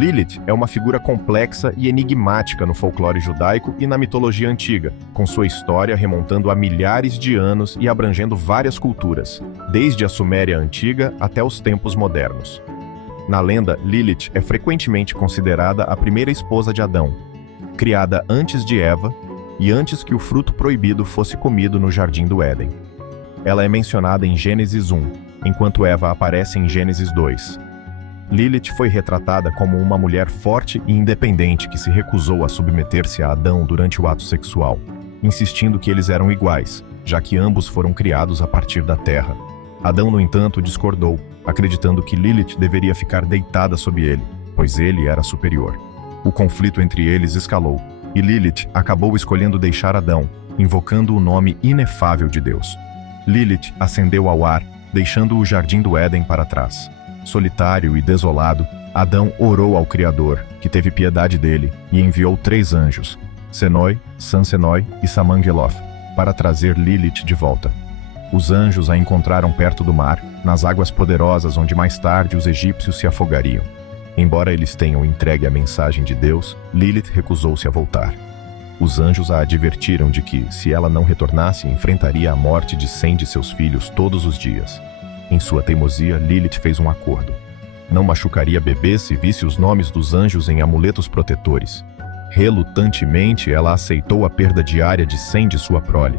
Lilith é uma figura complexa e enigmática no folclore judaico e na mitologia antiga, com sua história remontando a milhares de anos e abrangendo várias culturas, desde a Suméria antiga até os tempos modernos. Na lenda, Lilith é frequentemente considerada a primeira esposa de Adão, criada antes de Eva e antes que o fruto proibido fosse comido no Jardim do Éden. Ela é mencionada em Gênesis 1, enquanto Eva aparece em Gênesis 2. Lilith foi retratada como uma mulher forte e independente que se recusou a submeter-se a Adão durante o ato sexual, insistindo que eles eram iguais, já que ambos foram criados a partir da terra. Adão, no entanto, discordou, acreditando que Lilith deveria ficar deitada sob ele, pois ele era superior. O conflito entre eles escalou, e Lilith acabou escolhendo deixar Adão, invocando o nome inefável de Deus. Lilith ascendeu ao ar, deixando o Jardim do Éden para trás. Solitário e desolado, Adão orou ao Criador, que teve piedade dele, e enviou 3 anjos, Senoi, Sansenoi e Samangeloth, para trazer Lilith de volta. Os anjos a encontraram perto do mar, nas águas poderosas onde mais tarde os egípcios se afogariam. Embora eles tenham entregue a mensagem de Deus, Lilith recusou-se a voltar. Os anjos a advertiram de que, se ela não retornasse, enfrentaria a morte de 100 de seus filhos todos os dias. Em sua teimosia, Lilith fez um acordo. Não machucaria bebês se visse os nomes dos anjos em amuletos protetores. Relutantemente, ela aceitou a perda diária de 100 de sua prole.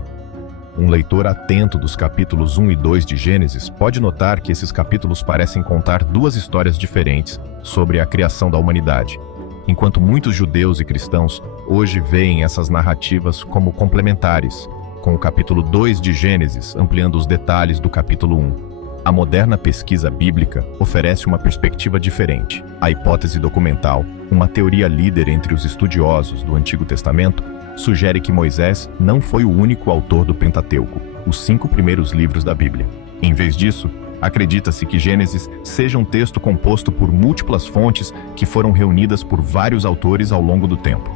Um leitor atento dos capítulos 1 e 2 de Gênesis pode notar que esses capítulos parecem contar 2 histórias diferentes sobre a criação da humanidade, enquanto muitos judeus e cristãos hoje veem essas narrativas como complementares, com o capítulo 2 de Gênesis ampliando os detalhes do capítulo 1. A moderna pesquisa bíblica oferece uma perspectiva diferente. A hipótese documental, uma teoria líder entre os estudiosos do Antigo Testamento, sugere que Moisés não foi o único autor do Pentateuco, os 5 primeiros livros da Bíblia. Em vez disso, acredita-se que Gênesis seja um texto composto por múltiplas fontes que foram reunidas por vários autores ao longo do tempo.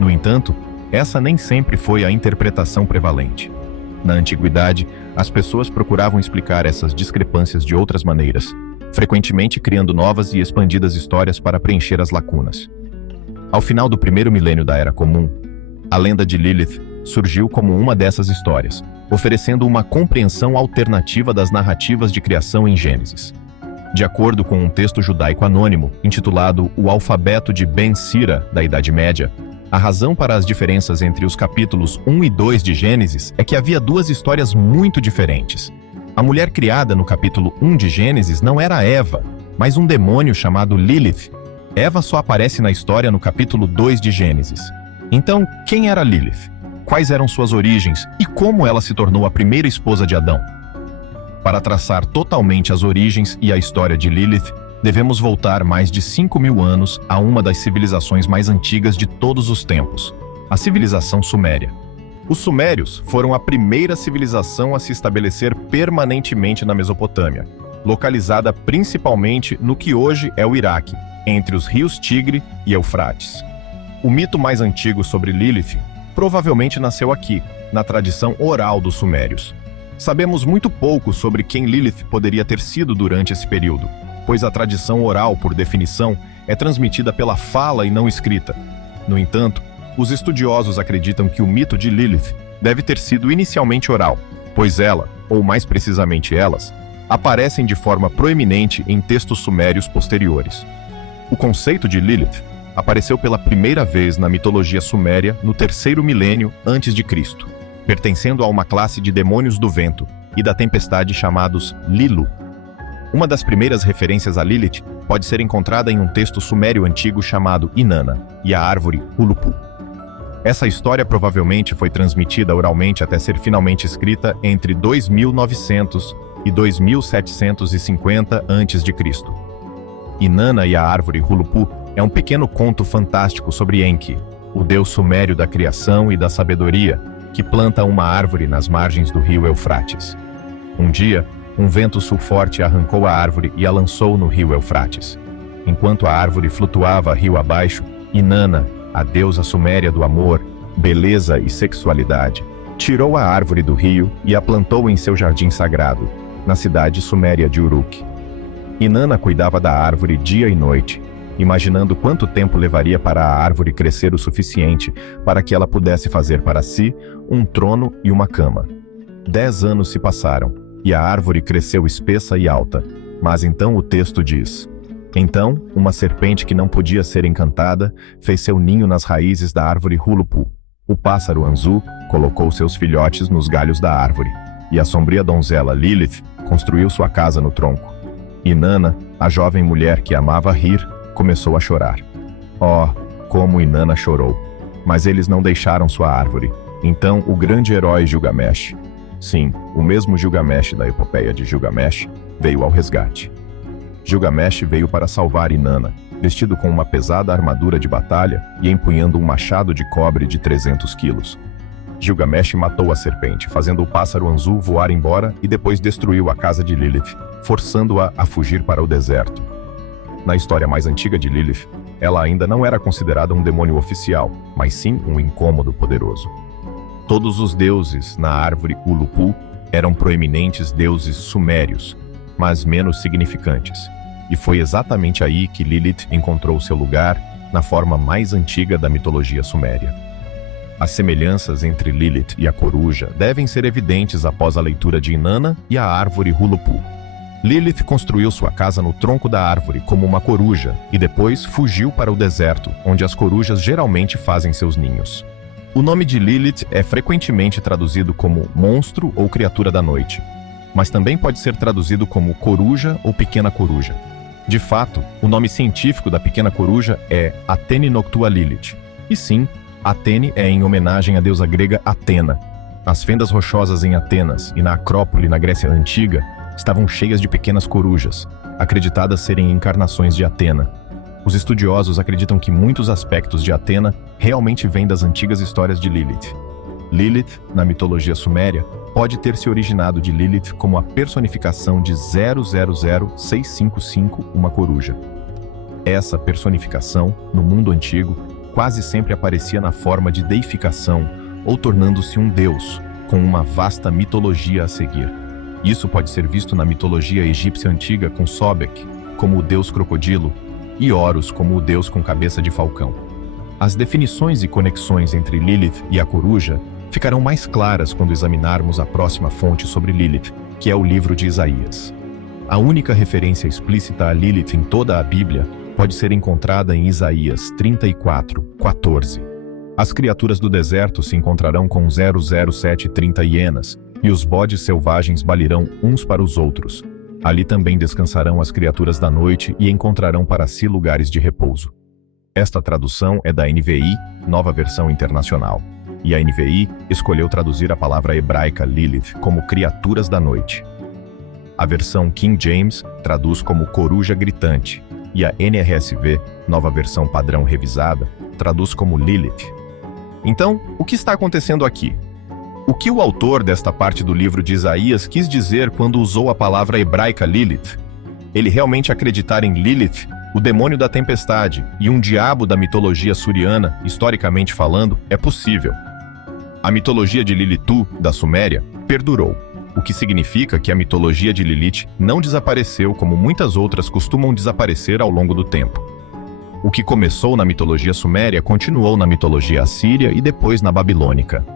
No entanto, essa nem sempre foi a interpretação prevalente. Na antiguidade, as pessoas procuravam explicar essas discrepâncias de outras maneiras, frequentemente criando novas e expandidas histórias para preencher as lacunas. Ao final do primeiro milênio da Era Comum, a lenda de Lilith surgiu como uma dessas histórias, oferecendo uma compreensão alternativa das narrativas de criação em Gênesis. De acordo com um texto judaico anônimo, intitulado O Alfabeto de Ben Sira, da Idade Média, a razão para as diferenças entre os capítulos 1 e 2 de Gênesis é que havia 2 histórias muito diferentes. A mulher criada no capítulo 1 de Gênesis não era Eva, mas um demônio chamado Lilith. Eva só aparece na história no capítulo 2 de Gênesis. Então, quem era Lilith? Quais eram suas origens e como ela se tornou a primeira esposa de Adão? Para traçar totalmente as origens e a história de Lilith, devemos voltar mais de 5.000 anos a uma das civilizações mais antigas de todos os tempos, a civilização suméria. Os sumérios foram a primeira civilização a se estabelecer permanentemente na Mesopotâmia, localizada principalmente no que hoje é o Iraque, entre os rios Tigre e Eufrates. O mito mais antigo sobre Lilith provavelmente nasceu aqui, na tradição oral dos sumérios. Sabemos muito pouco sobre quem Lilith poderia ter sido durante esse período, pois a tradição oral, por definição, é transmitida pela fala e não escrita. No entanto, os estudiosos acreditam que o mito de Lilith deve ter sido inicialmente oral, pois ela, ou mais precisamente elas, aparecem de forma proeminente em textos sumérios posteriores. O conceito de Lilith apareceu pela primeira vez na mitologia suméria no 3º milênio antes de Cristo, pertencendo a uma classe de demônios do vento e da tempestade chamados Lilu. Uma das primeiras referências a Lilith pode ser encontrada em um texto sumério antigo chamado Inanna e a árvore Ulupu. Essa história provavelmente foi transmitida oralmente até ser finalmente escrita entre 2900 e 2750 a.C. Inanna e a árvore Ulupu é um pequeno conto fantástico sobre Enki, o deus sumério da criação e da sabedoria, que planta uma árvore nas margens do rio Eufrates. Um dia, um vento sul forte arrancou a árvore e a lançou no rio Eufrates. Enquanto a árvore flutuava rio abaixo, Inanna, a deusa suméria do amor, beleza e sexualidade, tirou a árvore do rio e a plantou em seu jardim sagrado, na cidade suméria de Uruk. Inanna cuidava da árvore dia e noite, imaginando quanto tempo levaria para a árvore crescer o suficiente para que ela pudesse fazer para si um trono e uma cama. 10 anos se passaram, e a árvore cresceu espessa e alta. Mas então o texto diz: então, uma serpente que não podia ser encantada fez seu ninho nas raízes da árvore Hulupu. O pássaro Anzu colocou seus filhotes nos galhos da árvore, e a sombria donzela Lilith construiu sua casa no tronco. Inanna, a jovem mulher que amava rir, começou a chorar. Oh, como Inanna chorou! Mas eles não deixaram sua árvore. Então o grande herói Gilgamesh, sim, o mesmo Gilgamesh da epopeia de Gilgamesh, veio ao resgate. Gilgamesh veio para salvar Inanna, vestido com uma pesada armadura de batalha e empunhando um machado de cobre de 300 quilos. Gilgamesh matou a serpente, fazendo o pássaro Anzu voar embora e depois destruiu a casa de Lilith, forçando-a a fugir para o deserto. Na história mais antiga de Lilith, ela ainda não era considerada um demônio oficial, mas sim um incômodo poderoso. Todos os deuses na árvore Ulupu eram proeminentes deuses sumérios, mas menos significantes. E foi exatamente aí que Lilith encontrou seu lugar na forma mais antiga da mitologia suméria. As semelhanças entre Lilith e a coruja devem ser evidentes após a leitura de Inanna e a árvore Hulupu. Lilith construiu sua casa no tronco da árvore como uma coruja e depois fugiu para o deserto, onde as corujas geralmente fazem seus ninhos. O nome de Lilith é frequentemente traduzido como monstro ou criatura da noite, mas também pode ser traduzido como coruja ou pequena coruja. De fato, o nome científico da pequena coruja é Athene Noctua Lilith. E sim, Athene é em homenagem à deusa grega Atena. As fendas rochosas em Atenas e na Acrópole na Grécia Antiga estavam cheias de pequenas corujas, acreditadas serem encarnações de Atena. Os estudiosos acreditam que muitos aspectos de Atena realmente vêm das antigas histórias de Lilith. Lilith, na mitologia suméria, pode ter se originado de Lilith como a personificação de 000655, uma coruja. Essa personificação, no mundo antigo, quase sempre aparecia na forma de deificação ou tornando-se um deus, com uma vasta mitologia a seguir. Isso pode ser visto na mitologia egípcia antiga com Sobek, como o deus crocodilo, e Horus como o deus com cabeça de falcão. As definições e conexões entre Lilith e a coruja ficarão mais claras quando examinarmos a próxima fonte sobre Lilith, que é o livro de Isaías. A única referência explícita a Lilith em toda a Bíblia pode ser encontrada em Isaías 34:14. As criaturas do deserto se encontrarão com 00730 hienas, e os bodes selvagens balirão uns para os outros. Ali também descansarão as criaturas da noite e encontrarão para si lugares de repouso. Esta tradução é da NVI, Nova Versão Internacional. E a NVI escolheu traduzir a palavra hebraica Lilith como criaturas da noite. A versão King James traduz como coruja gritante, e a NRSV, Nova Versão Padrão Revisada, traduz como Lilith. Então, o que está acontecendo aqui? O que o autor desta parte do livro de Isaías quis dizer quando usou a palavra hebraica Lilith? Ele realmente acreditar em Lilith, o demônio da tempestade, e um diabo da mitologia suriana, historicamente falando, é possível. A mitologia de Lilitu, da Suméria, perdurou, o que significa que a mitologia de Lilith não desapareceu como muitas outras costumam desaparecer ao longo do tempo. O que começou na mitologia suméria continuou na mitologia assíria e depois na babilônica.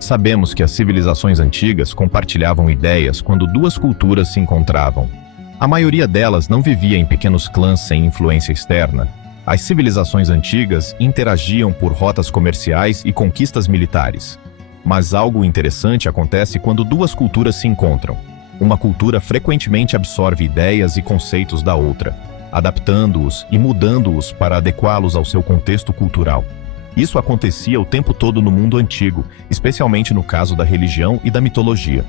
Sabemos que as civilizações antigas compartilhavam ideias quando duas culturas se encontravam. A maioria delas não vivia em pequenos clãs sem influência externa. As civilizações antigas interagiam por rotas comerciais e conquistas militares. Mas algo interessante acontece quando duas culturas se encontram. Uma cultura frequentemente absorve ideias e conceitos da outra, adaptando-os e mudando-os para adequá-los ao seu contexto cultural. Isso acontecia o tempo todo no mundo antigo, especialmente no caso da religião e da mitologia.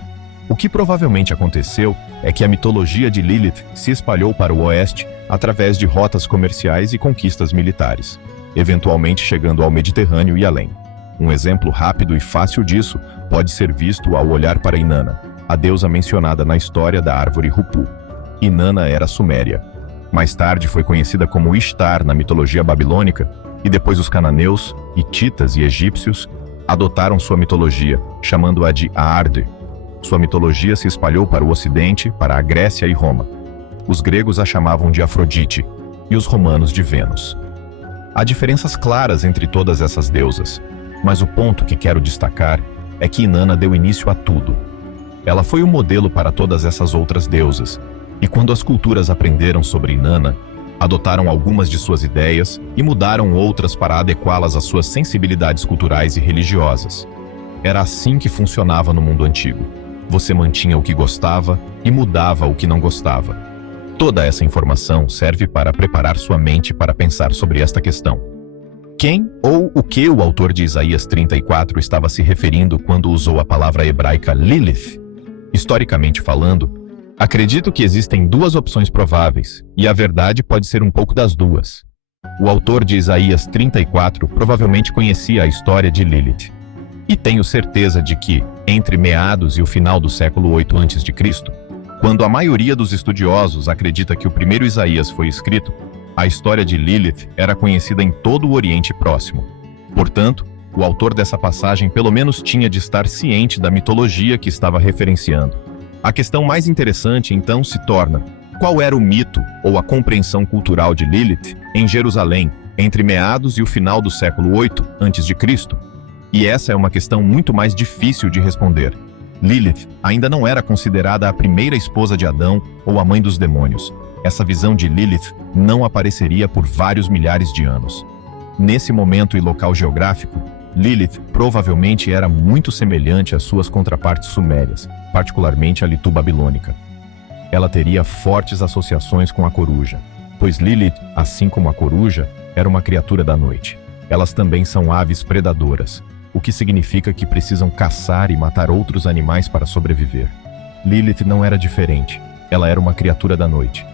O que provavelmente aconteceu é que a mitologia de Lilith se espalhou para o oeste através de rotas comerciais e conquistas militares, eventualmente chegando ao Mediterrâneo e além. Um exemplo rápido e fácil disso pode ser visto ao olhar para Inanna, a deusa mencionada na história da árvore Hupu. Inanna era suméria. Mais tarde foi conhecida como Ishtar na mitologia babilônica, e depois os cananeus, hititas e egípcios adotaram sua mitologia, chamando-a de Aarde. Sua mitologia se espalhou para o ocidente, para a Grécia e Roma. Os gregos a chamavam de Afrodite. e os romanos de Vênus. Há diferenças claras entre todas essas deusas, mas o ponto que quero destacar é que Inanna deu início a tudo. Ela foi o modelo para todas essas outras deusas, e quando as culturas aprenderam sobre Inanna, adotaram algumas de suas ideias e mudaram outras para adequá-las às suas sensibilidades culturais e religiosas. Era assim que funcionava no mundo antigo. Você mantinha o que gostava e mudava o que não gostava. Toda essa informação serve para preparar sua mente para pensar sobre esta questão. Quem ou o que o autor de Isaías 34 estava se referindo quando usou a palavra hebraica Lilith? Historicamente falando, acredito que existem duas opções prováveis, e a verdade pode ser um pouco das duas. O autor de Isaías 34 provavelmente conhecia a história de Lilith. E tenho certeza de que, entre meados e o final do século 8 a.C., quando a maioria dos estudiosos acredita que o primeiro Isaías foi escrito, a história de Lilith era conhecida em todo o Oriente Próximo. Portanto, o autor dessa passagem pelo menos tinha de estar ciente da mitologia que estava referenciando. A questão mais interessante, então, se torna: qual era o mito ou a compreensão cultural de Lilith em Jerusalém entre meados e o final do século 8 a.C.? E essa é uma questão muito mais difícil de responder. Lilith ainda não era considerada a primeira esposa de Adão ou a mãe dos demônios. Essa visão de Lilith não apareceria por vários milhares de anos. Nesse momento e local geográfico, Lilith provavelmente era muito semelhante às suas contrapartes sumérias, particularmente a Litu babilônica. Ela teria fortes associações com a coruja, pois Lilith, assim como a coruja, era uma criatura da noite. Elas também são aves predadoras, o que significa que precisam caçar e matar outros animais para sobreviver. Lilith não era diferente, ela era uma criatura da noite.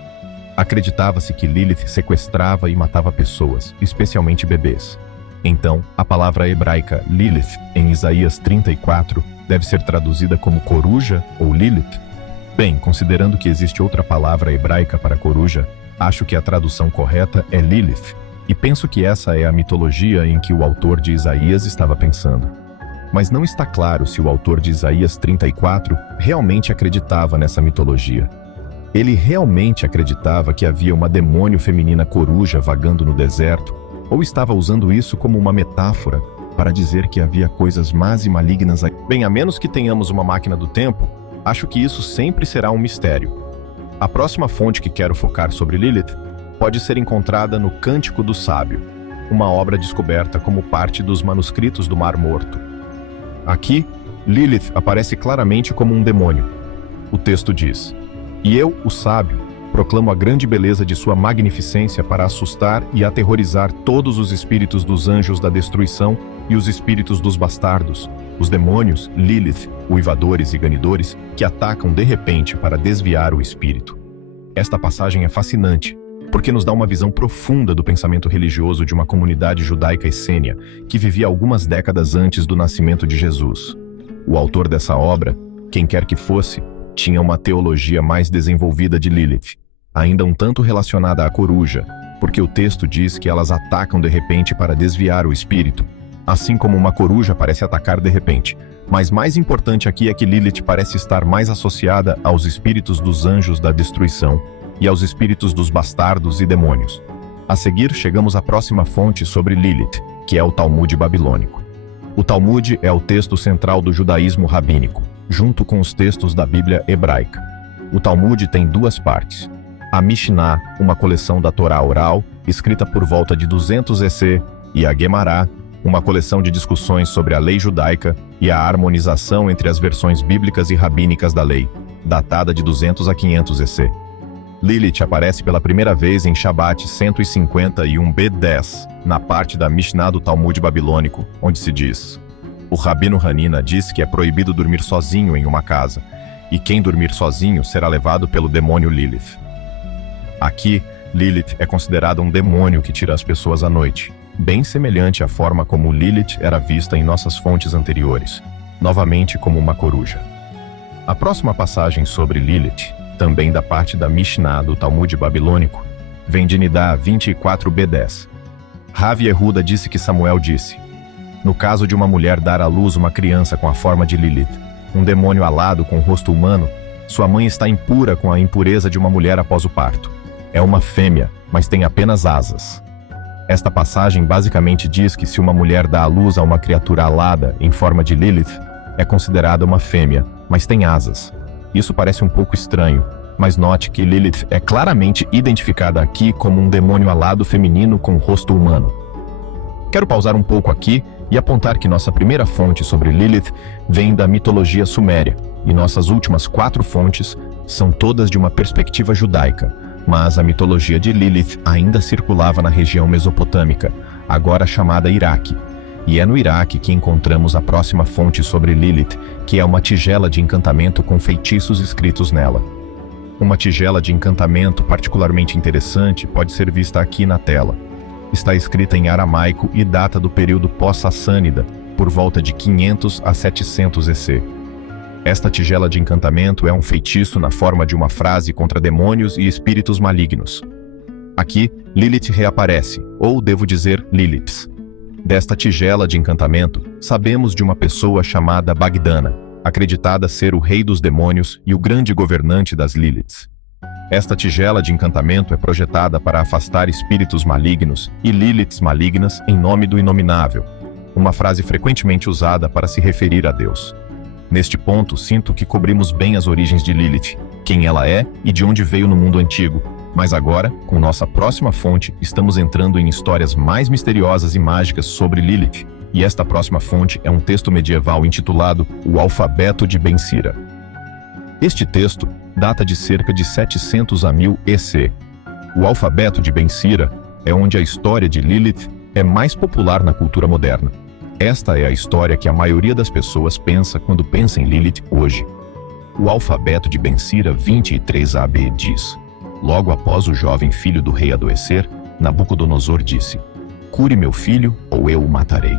Acreditava-se que Lilith sequestrava e matava pessoas, especialmente bebês. Então, a palavra hebraica Lilith, em Isaías 34, deve ser traduzida como coruja ou Lilith? Bem, considerando que existe outra palavra hebraica para coruja, acho que a tradução correta é Lilith, e penso que essa é a mitologia em que o autor de Isaías estava pensando. Mas não está claro se o autor de Isaías 34 realmente acreditava nessa mitologia. Ele realmente acreditava que havia uma demônio feminina coruja vagando no deserto, ou estava usando isso como uma metáfora para dizer que havia coisas más e malignas aí? Bem, a menos que tenhamos uma máquina do tempo, acho que isso sempre será um mistério. A próxima fonte que quero focar sobre Lilith pode ser encontrada no Cântico do Sábio, uma obra descoberta como parte dos manuscritos do Mar Morto. Aqui, Lilith aparece claramente como um demônio. O texto diz: "E eu, o sábio, proclamo a grande beleza de sua magnificência para assustar e aterrorizar todos os espíritos dos anjos da destruição e os espíritos dos bastardos, os demônios, Lilith, uivadores e ganidores, que atacam de repente para desviar o espírito." Esta passagem é fascinante, porque nos dá uma visão profunda do pensamento religioso de uma comunidade judaica essênia que vivia algumas décadas antes do nascimento de Jesus. O autor dessa obra, quem quer que fosse, tinha uma teologia mais desenvolvida de Lilith, ainda um tanto relacionada à coruja, porque o texto diz que elas atacam de repente para desviar o espírito, assim como uma coruja parece atacar de repente. Mas mais importante aqui é que Lilith parece estar mais associada aos espíritos dos anjos da destruição e aos espíritos dos bastardos e demônios. A seguir, chegamos à próxima fonte sobre Lilith, que é o Talmud babilônico. O Talmud é o texto central do judaísmo rabínico, junto com os textos da Bíblia hebraica. O Talmud tem duas partes. A Mishnah, uma coleção da Torá oral, escrita por volta de 200 EC, e a Guemará, uma coleção de discussões sobre a lei judaica e a harmonização entre as versões bíblicas e rabínicas da lei, datada de 200 a 500 EC. Lilith aparece pela primeira vez em Shabat 151b10, na parte da Mishnah do Talmud babilônico, onde se diz: "O Rabino Hanina diz que é proibido dormir sozinho em uma casa, e quem dormir sozinho será levado pelo demônio Lilith." Aqui, Lilith é considerada um demônio que tira as pessoas à noite, bem semelhante à forma como Lilith era vista em nossas fontes anteriores, novamente como uma coruja. A próxima passagem sobre Lilith, também da parte da Mishnah do Talmud babilônico, vem de Nidá 24b10. Rav Yehuda disse que Samuel disse: "No caso de uma mulher dar à luz uma criança com a forma de Lilith, um demônio alado com o rosto humano, sua mãe está impura com a impureza de uma mulher após o parto. É uma fêmea, mas tem apenas asas. Esta passagem basicamente diz que se uma mulher dá à luz a uma criatura alada em forma de Lilith, é considerada uma fêmea, mas tem asas. Isso parece um pouco estranho, mas note que Lilith é claramente identificada aqui como um demônio alado feminino com rosto humano. Quero pausar um pouco aqui e apontar que nossa primeira fonte sobre Lilith vem da mitologia suméria, e nossas últimas 4 fontes são todas de uma perspectiva judaica, mas a mitologia de Lilith ainda circulava na região mesopotâmica, agora chamada Iraque. E é no Iraque que encontramos a próxima fonte sobre Lilith, que é uma tigela de encantamento com feitiços escritos nela. Uma tigela de encantamento particularmente interessante pode ser vista aqui na tela. Está escrita em aramaico e data do período pós-sassânida, por volta de 500 a 700 EC. Esta tigela de encantamento é um feitiço na forma de uma frase contra demônios e espíritos malignos. Aqui, Lilith reaparece, ou devo dizer Liliths. Desta tigela de encantamento, sabemos de uma pessoa chamada Bagdana, acreditada ser o rei dos demônios e o grande governante das Liliths. Esta tigela de encantamento é projetada para afastar espíritos malignos e Liliths malignas em nome do inominável, uma frase frequentemente usada para se referir a Deus. Neste ponto, sinto que cobrimos bem as origens de Lilith, quem ela é e de onde veio no mundo antigo, mas agora, com nossa próxima fonte, estamos entrando em histórias mais misteriosas e mágicas sobre Lilith, e esta próxima fonte é um texto medieval intitulado O Alfabeto de Ben Sira. Este texto data de cerca de 700 a 1000 EC. O Alfabeto de Ben Sira é onde a história de Lilith é mais popular na cultura moderna. Esta é a história que a maioria das pessoas pensa quando pensa em Lilith hoje. O Alfabeto de Ben Sira 23 AB diz: logo após o jovem filho do rei adoecer, Nabucodonosor disse: cure meu filho ou eu o matarei.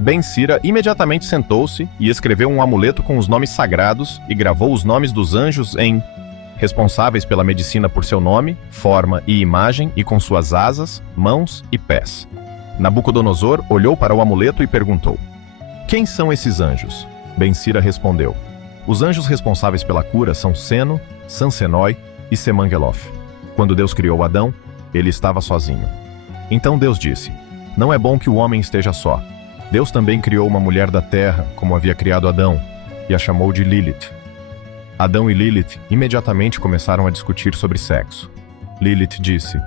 Ben Sira imediatamente sentou-se e escreveu um amuleto com os nomes sagrados e gravou os nomes dos anjos responsáveis pela medicina por seu nome, forma e imagem e com suas asas, mãos e pés. Nabucodonosor olhou para o amuleto e perguntou: quem são esses anjos? Ben Sira respondeu: os anjos responsáveis pela cura são Seno, Sansenói e Semangelof. Quando Deus criou Adão, ele estava sozinho. Então Deus disse: não é bom que o homem esteja só. Deus também criou uma mulher da terra, como havia criado Adão, e a chamou de Lilith. Adão e Lilith imediatamente começaram a discutir sobre sexo. Lilith disse: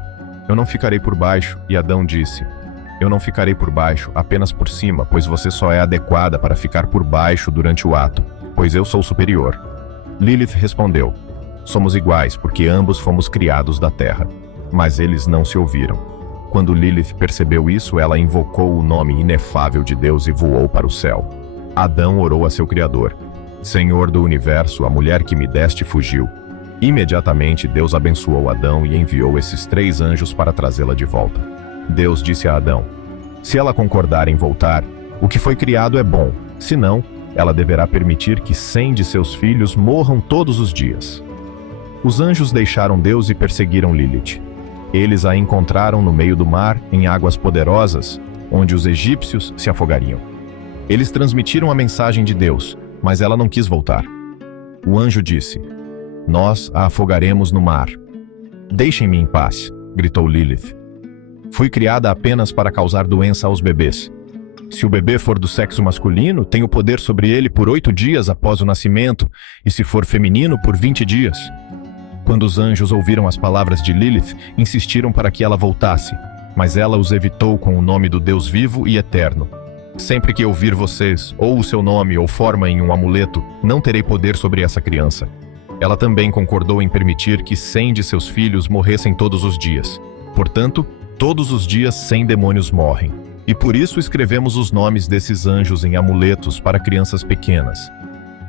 eu não ficarei por baixo, e Adão disse: eu não ficarei por baixo, apenas por cima, pois você só é adequada para ficar por baixo durante o ato, pois eu sou superior. Lilith respondeu: somos iguais, porque ambos fomos criados da terra. Mas eles não se ouviram. Quando Lilith percebeu isso, ela invocou o nome inefável de Deus e voou para o céu. Adão orou a seu Criador: Senhor do universo, a mulher que me deste fugiu. Imediatamente Deus abençoou Adão e enviou esses 3 anjos para trazê-la de volta. Deus disse a Adão: se ela concordar em voltar, o que foi criado é bom, senão, ela deverá permitir que 100 de seus filhos morram todos os dias. Os anjos deixaram Deus e perseguiram Lilith. Eles a encontraram no meio do mar, em águas poderosas, onde os egípcios se afogariam. Eles transmitiram a mensagem de Deus, mas ela não quis voltar. O anjo disse: nós a afogaremos no mar. Deixem-me em paz, gritou Lilith. Fui criada apenas para causar doença aos bebês. Se o bebê for do sexo masculino, tenho poder sobre ele por 8 dias após o nascimento, e se for feminino, por 20 dias. Quando os anjos ouviram as palavras de Lilith, insistiram para que ela voltasse, mas ela os evitou com o nome do Deus vivo e eterno. Sempre que ouvir vocês, ou o seu nome ou forma em um amuleto, não terei poder sobre essa criança. Ela também concordou em permitir que 100 de seus filhos morressem todos os dias. Portanto, todos os dias 100 demônios morrem. E por isso escrevemos os nomes desses anjos em amuletos para crianças pequenas.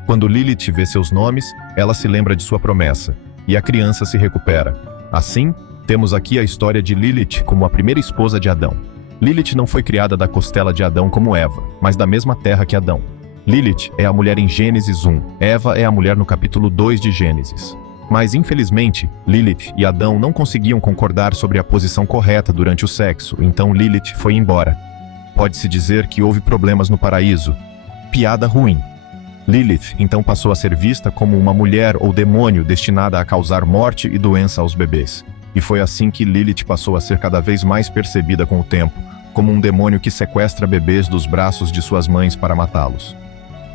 Quando Lilith vê seus nomes, ela se lembra de sua promessa, e a criança se recupera. Assim, temos aqui a história de Lilith como a primeira esposa de Adão. Lilith não foi criada da costela de Adão como Eva, mas da mesma terra que Adão. Lilith é a mulher em Gênesis 1, Eva é a mulher no capítulo 2 de Gênesis. Mas, infelizmente, Lilith e Adão não conseguiam concordar sobre a posição correta durante o sexo, então Lilith foi embora. Pode-se dizer que houve problemas no paraíso. Piada ruim. Lilith então passou a ser vista como uma mulher ou demônio destinada a causar morte e doença aos bebês. E foi assim que Lilith passou a ser cada vez mais percebida com o tempo, como um demônio que sequestra bebês dos braços de suas mães para matá-los.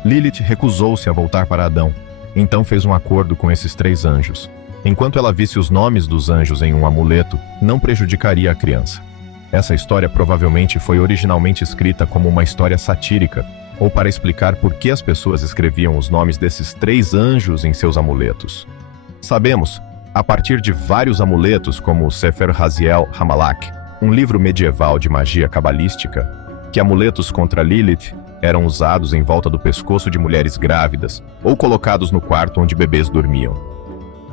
Lilith recusou-se a voltar para Adão, então fez um acordo com esses 3 anjos. Enquanto ela visse os nomes dos anjos em um amuleto, não prejudicaria a criança. Essa história provavelmente foi originalmente escrita como uma história satírica, ou para explicar por que as pessoas escreviam os nomes desses 3 anjos em seus amuletos. Sabemos, a partir de vários amuletos como o Sefer Haziel Hamalak, um livro medieval de magia cabalística, que amuletos contra Lilith eram usados em volta do pescoço de mulheres grávidas ou colocados no quarto onde bebês dormiam.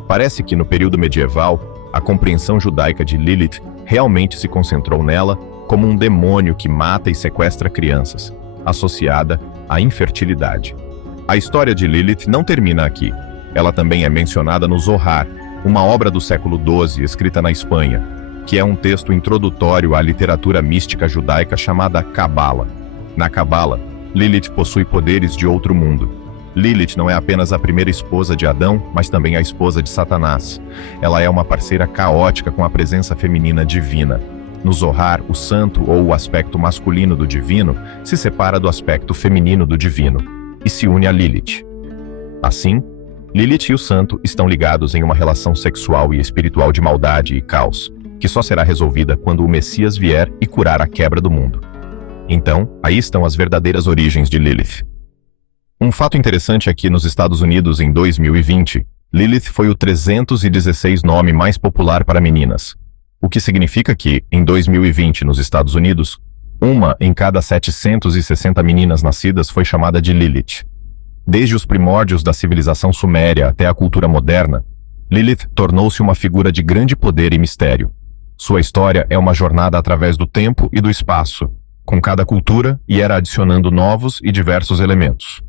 Parece que no período medieval, a compreensão judaica de Lilith realmente se concentrou nela como um demônio que mata e sequestra crianças, associada à infertilidade. A história de Lilith não termina aqui. Ela também é mencionada no Zohar, uma obra do século XII escrita na Espanha, que é um texto introdutório à literatura mística judaica chamada Cabala. Na Cabala, Lilith possui poderes de outro mundo. Lilith não é apenas a primeira esposa de Adão, mas também a esposa de Satanás. Ela é uma parceira caótica com a presença feminina divina. No Zohar, o santo ou o aspecto masculino do divino se separa do aspecto feminino do divino e se une a Lilith. Assim, Lilith e o santo estão ligados em uma relação sexual e espiritual de maldade e caos, que só será resolvida quando o Messias vier e curar a quebra do mundo. Então, aí estão as verdadeiras origens de Lilith. Um fato interessante é que nos Estados Unidos, em 2020, Lilith foi o 316 nome mais popular para meninas, o que significa que, em 2020, nos Estados Unidos, 1 em cada 760 meninas nascidas foi chamada de Lilith. Desde os primórdios da civilização suméria até a cultura moderna, Lilith tornou-se uma figura de grande poder e mistério. Sua história é uma jornada através do tempo e do espaço, com cada cultura e era adicionando novos e diversos elementos.